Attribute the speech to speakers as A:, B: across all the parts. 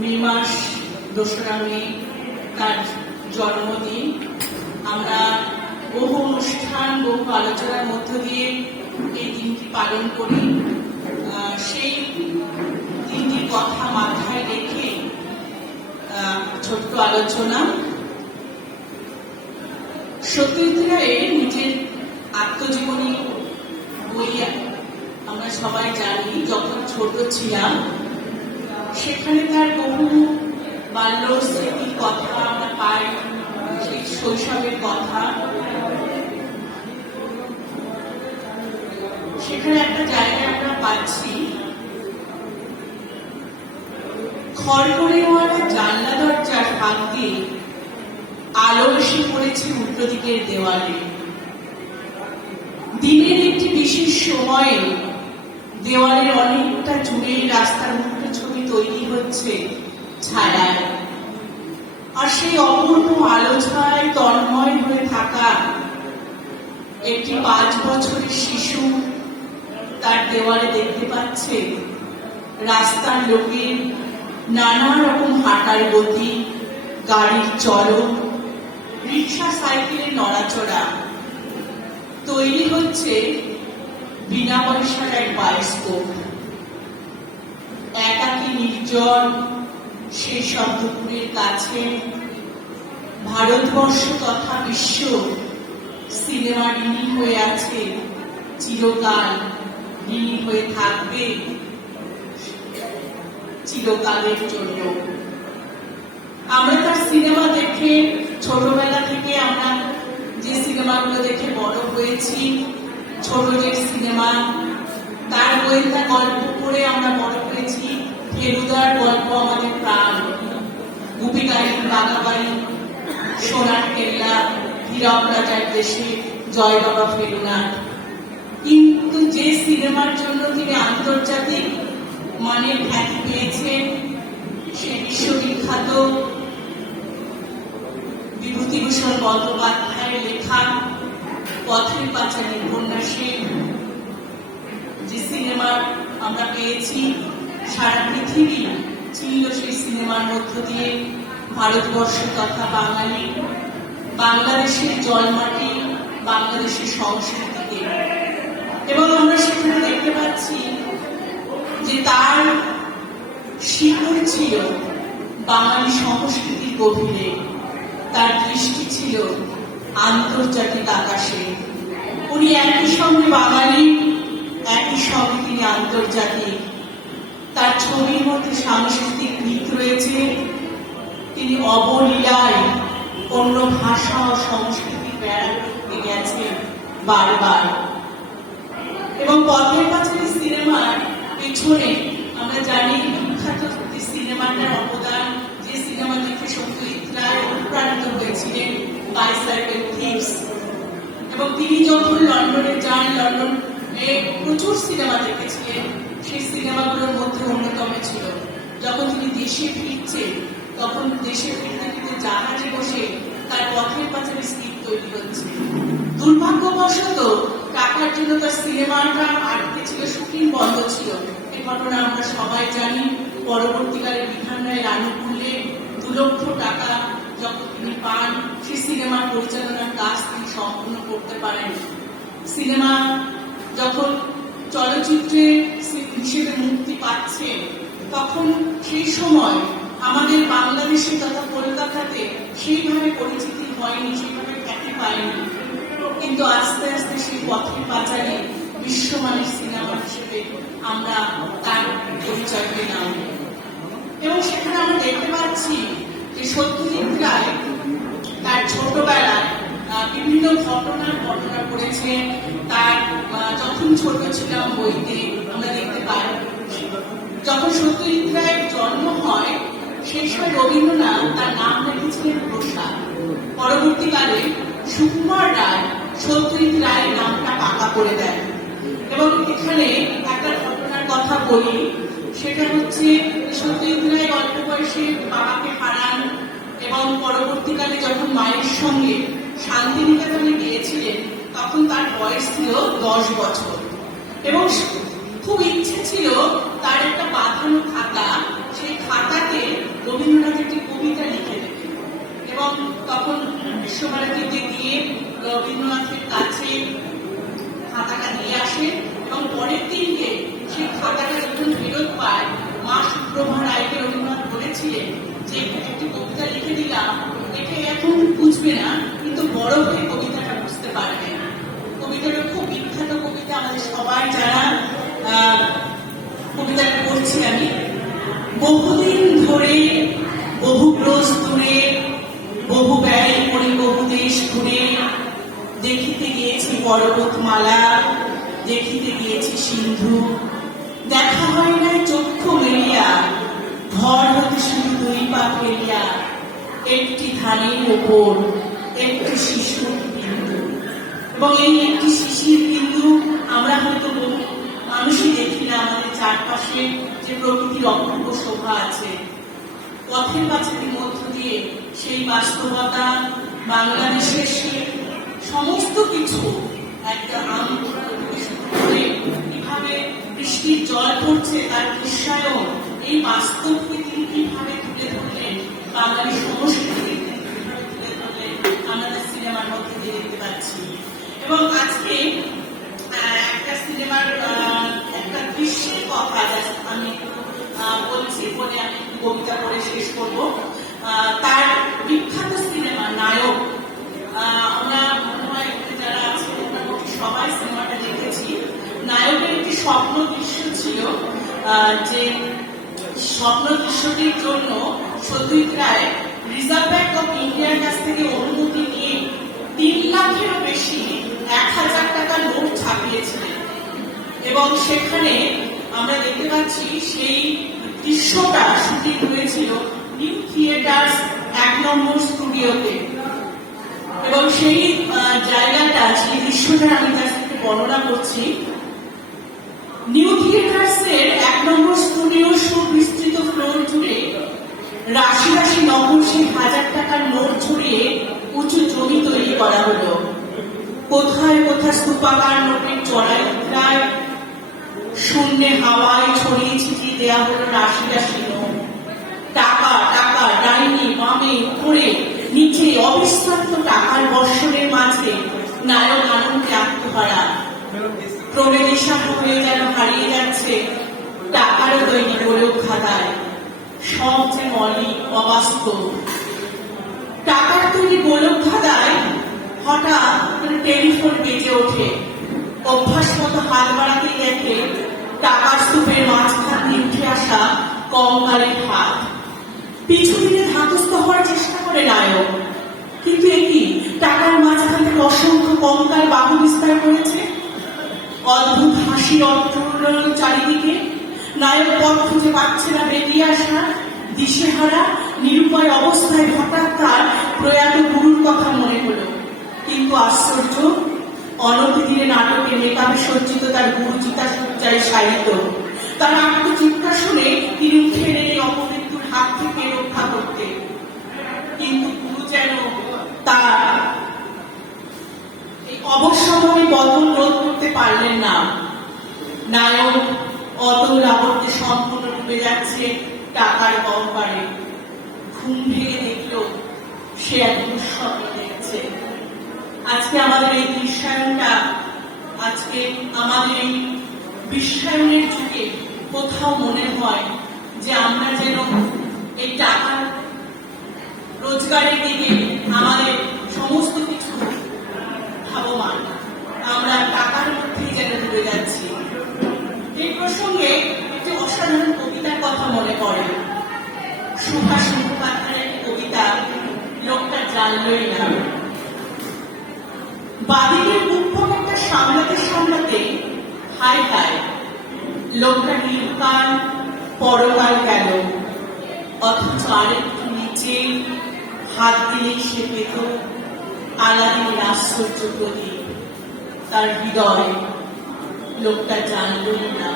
A: মে মাস দোসরা মে তার জন্মদিন। আমরা বহু অনুষ্ঠান, বহু আলোচনার মধ্য দিয়ে এই দিনটি পালন করি। সেই দিনটির কথা মাথায় রেখে ছোট্ট আলোচনা। সত্যজিৎ রায়ের নিজের আত্মজীবনী বই আমরা সবাই জানি, যখন ছোট ছিলাম সেখানে তার বহু বাল্য স্মৃতির কথা আমরা পাই সেই শৈশবের কথা। সেখানে একটা জায়গায় আমরা পাচ্ছি খড়গড়েওয়ালা জানলা দরজার ফাঁক দিয়ে আলো এসে পড়েছে উল্টো দিকের দেওয়ালে। দিনের একটি বিশেষ সময়ে দেওয়ালের অনেকটা জুড়ে রাস্তার মুখে হচ্ছে ছায়ায় আর সেই অপূর্ণ আলো ছায় তন্ময় হয়ে থাকা একটি পাঁচ বছরের শিশু তার দেওয়ালে দেখতে পাচ্ছে রাস্তার লোকের নানা রকম হাঁটার গতি, গাড়ির চলন রিক্সা, সাইকেলের নড়াচড়া। তৈরি হচ্ছে বিনা পয়সার এক বায়োস্কোপ। একাকী নির্জন সেই কাছে ভারতবর্ষ তথা বিশ্ব সিনেমা ঋণী হয়ে আছে, চিরকাল ঋণী হয়ে থাকবে চিরকালের জন্য। আমরা তার সিনেমা দেখে ছোটবেলা থেকে আমরা যে সিনেমাগুলো দেখে বড় হয়েছি, ছোটদের সিনেমা, তার গোয়েন্দা গল্প করে আমরা ফেলুদার গল্প আমাদের প্রাণ। গুপিকারী বাঘাবাড়ি, সোনার কেল্লা হীরক রাজার দেশে জয় বাবা ফেলুদা কিন্তু যে সিনেমার জন্য তিনি আন্তর্জাতিক মানের খ্যাতি পেয়েছেন, সে বিশ্ববিখ্যাত বিভূতিভূষণ বন্দ্যোপাধ্যায়ের লেখা পথের পাঁচালী উপন্যাসে যে সিনেমা আমরা পেয়েছি সারা পৃথিবী ছিল সেই সিনেমার মধ্য দিয়ে ভারতবর্ষ তথা বাঙালি, বাংলাদেশের জলমাটি, বাংলাদেশের সংস্কৃতিকে। এবং আমরা সেখানে দেখতে পাচ্ছি যে তার শিকড় ছিল বাঙালি সংস্কৃতির গভীরে। তার দৃষ্টি ছিল আন্তর্জাতিক আকাশে। উনি একই সঙ্গে বাঙালি, একই সঙ্গে তিনি আন্তর্জাতিক তার ছবির মধ্যে সাংস্কৃতিক দিক রয়েছে। তিনি অবলীলায় অন্য ভাষা ও সংস্কৃতি বেড়া করতে গেছেন বারবার। এবং পথের পাঁচালী সিনেমার পেছনে আমরা জানি বিখ্যাত যে সিনেমাটার অবদান। যে সিনেমা দেখে সত্যজিৎ রায় অনুপ্রাণিত হয়েছিলেন বাইসাইকেল থিপস এবং তিনি যখন লন্ডনে যান, লন্ডন প্রচুর সিনেমা দেখেছিলেন। সেই সিনেমাগুলোর মধ্যে অন্যতম ছিল। যখন তিনি দেশে ফিরছেন তখন দেশে ফিরতে জাহাজে বসে তার পথের পাঁচালী স্ক্রিপ্ট তৈরি হচ্ছে। দুর্ভাগ্যবশত টাকার জন্য তার সিনেমাটা আটকে ছিল, শুটিং বন্ধ ছিল। এই ঘটনা আমরা সবাই জানি, পরবর্তীকালে বিধান রায়ের আনুকূল্যে দু লক্ষ টাকা যখন তিনি পান, সেই সিনেমার পরিচালনার কাজ তিনি সম্পূর্ণ করতে পারেন সিনেমা যখন চলচ্চিত্রে হিসেবে মুক্তি পাচ্ছে, তখন সেই সময় আমাদের বাংলাদেশে তথা কলকাতাতে সেইভাবে পরিচিতি হয়নি, সেইভাবে খ্যাতি পায়নি। কিন্তু আস্তে আস্তে সেই পথের পাচারে বিশ্বমানের সিনেমা হিসেবে আমরা তার পরিচয় পেলাম এবং সেখানে আমরা দেখতে পাচ্ছি যে সত্যজিৎ রায় তার ছোটবেলায় বিভিন্ন ঘটনার বর্ণনা করেছে তার যখন ছোট ছিলাম বইতে আমরা দেখতে পাই যখন সত্যজিৎ জন্ম হয় সেই সময় রবীন্দ্রনাথ তার নাম রেখেছিলেন প্রসাদ। পরবর্তীকালে সুকুমার রায় সত্যজিৎ রায়ের নামটা পাকা করে দেন। এবং এখানে একটা ঘটনার কথা বলি, সেটা হচ্ছে সত্যজিৎ রায় অল্প বয়সে বাবাকে হারান এবং পরবর্তীকালে যখন মায়ের সঙ্গে শান্তিনিকেতনে গিয়েছিলেন, তখন তার বয়স ছিল দশ বছর। এবং খুব ইচ্ছে ছিল তার একটা বাঁধানো খাতা, সেই খাতাকে রবীন্দ্রনাথ একটি কবিতা লিখে এবং তখন বিশ্বভারতীতে গিয়ে রবীন্দ্রনাথের কাছে খাতাটা নিয়ে আসে এবং পরের দিনকে সেই খাতাটা যখন ফেরত পায়, মা সুপ্রভা রায়কে রবীন্দ্রনাথ বলেছিলেন যে, একটি কবিতা লিখে দিলাম, দেখে এখন বুঝবে না, কিন্তু বড় হয়ে কবিতাটা বুঝতে পারবে কবিতাটা খুব বিখ্যাত কবিতা, আমাদের সবাই জানা পড়ছি আমি, বহুদিন ধরে বহু ক্রোশ দূরে, বহু ব্যয় করে বহু দেশ ঘুরে, দেখিতে গিয়েছি পর্বতমালা, দেখিতে গিয়েছি সিন্ধু। দেখা হয় না চক্ষু মেলিয়া ঘর হতে শুধু দুই পা ফেলিয়া, একটি ধানের ওপর একটি বিন্দু। এবং এই একটি শিশির প্রকৃতির অপূর্ব শোভা আছে। পথের পাঁচালির মধ্য দিয়ে সেই বাস্তবতা বাংলাদেশের সমস্ত কিছু একটা আম কীভাবে বৃষ্টির জল পড়ছে তার বিশ্বায়ন এই বাস্তবকে তিনি কীভাবে তুলে ধরলেন, বাঙালি সংস্কৃতিকে কীভাবে তুলে ধরলেন আমাদের সিনেমার মধ্যে দিয়ে দেখতে পাচ্ছি। এবং আজকে একটা সিনেমার একটা দৃশ্যের কথা আমি একটু বলছি বলে আমি কবিতা পড়ে শেষ করব। তার বিখ্যাত সিনেমা নায়ক আমরা মনে হয় যারা আছে মোটামুটি সবাই সিনেমাটা দেখেছি। নায়কের একটি স্বপ্ন দৃশ্য ছিল যে স্বপ্ন দৃশ্যটির জন্য Satyajit Ray reserve bank of ইন্ডিয়ার কাছ থেকে অনুমতি নিয়ে তিন লাখেরও বেশি, এক হাজার টাকার নোট ছাপিয়েছিলেন। এবং সেখানে আমরা দেখতে পাচ্ছি সেই দৃশ্যটা শুটিং হয়েছিল নিউ থিয়েটার্স এক নম্বর স্টুডিওতে। এবং সেই জায়গাটা, সেই দৃশ্যটা আমি বর্ণনা করছি। নিউ এক নম্বর স্টুডিও সুবিস্তৃত ফ্লোর জুড়ে রাশি রাশি নকশি হাজার টাকার নোট ছড়িয়ে উঁচু জমি তৈরি করা হলো। কোথায় কোথায় স্তূপাকার নোটের চড়াই উতরায় শূন্যে হাওয়ায় ছড়িয়ে ছিটিয়ে দেওয়া হলো রাশি রাশি টাকা টাকা, ডাইনি, বামে, উপরে, নিচে অবিশ্রান্ত টাকার বর্ষণের মাঝে নায়ক আনন্দে আত্মহারা। ক্রমে দিশাহা হয়ে যেন হারিয়ে যাচ্ছে টাকারও তৈরি করেও খাতায়। সব যে মলি, অবাস্তব। টাকার তৈরি গোলক ধাঁধায় হঠাৎ টেলিফোন বেজে ওঠে। অভ্যাস মতো হাত বাড়াতে দেখে টাকার স্তূপের মাঝখান দিয়ে উঠে আসা কঙ্কালের হাত। পিছু দিকে ধাতস্থ হওয়ার চেষ্টা করে নায়ক। কিন্তু একই টাকার মাঝখান থেকে অসংখ্য কঙ্কাল বাহু বিস্তার করেছে? অদ্ভুত হাসি অট্টল চারিদিকে। নায়ক পথ খুঁজে পাচ্ছে না বেরিয়ে আসা। দিশেহারা, নিরুপায় অবস্থায় হঠাৎ তার প্রয়াত গুরুর কথা মনে হলো কিন্তু আশ্চর্য অনতিদিনে নাটকে মেকাপে সজ্জিত তার গুরু চিতা সজ্জায় সাহিত্য তার আত্মচিৎকার শুনে তিনি উঠে এই অপমৃত্যুর হাত থেকে রক্ষা করতে। কিন্তু গুরু যেন তার অবশ্যই বদল রোধ করতে পারলেন না। নায়ক অতল আবর্তে সম্পূর্ণ ডুবে যাচ্ছে টাকার গহ্বরে ঘুম ভেঙে দেখল সে এক দুঃস্বপ্ন দেখছে। আজকে আমাদের এই বিশ্বায়নটা আজকে আমাদের এই বিশ্বায়নের যুগে কোথাও মনে হয় যে আমরা যেন এই টাকার রোজগারের দিকে আমাদের সমস্ত কিছু ভাবমান। আমরা টাকার মধ্যেই যেন ডুবে যাচ্ছি। এই প্রসঙ্গে একটি অসাধারণ কবিতার কথা মনে পড়ে। সুভাষ মুখোপাধ্যায়ের কবিতা লোকটা জানলই না। বাদিকের সামলাতে সামলাতে লোকটা নির্বাণ, পরকাল গেল। অথচ আরেকটু নিচে হাত সে পেত আলাদিনের আশ্চর্য তার হৃদয় লোকটা জানলই না।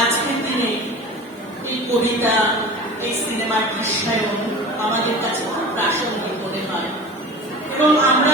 A: আজকের দিনে এই কবিতা, এই সিনেমার দৃশ্যায়ন আমাদের কাছে খুব প্রাসঙ্গিক মনে হয়। এবং আমরা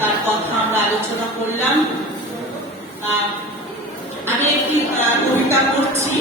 A: তার কথা আমরা আলোচনা করলাম। আমি একটি কবিতা পড়ছি।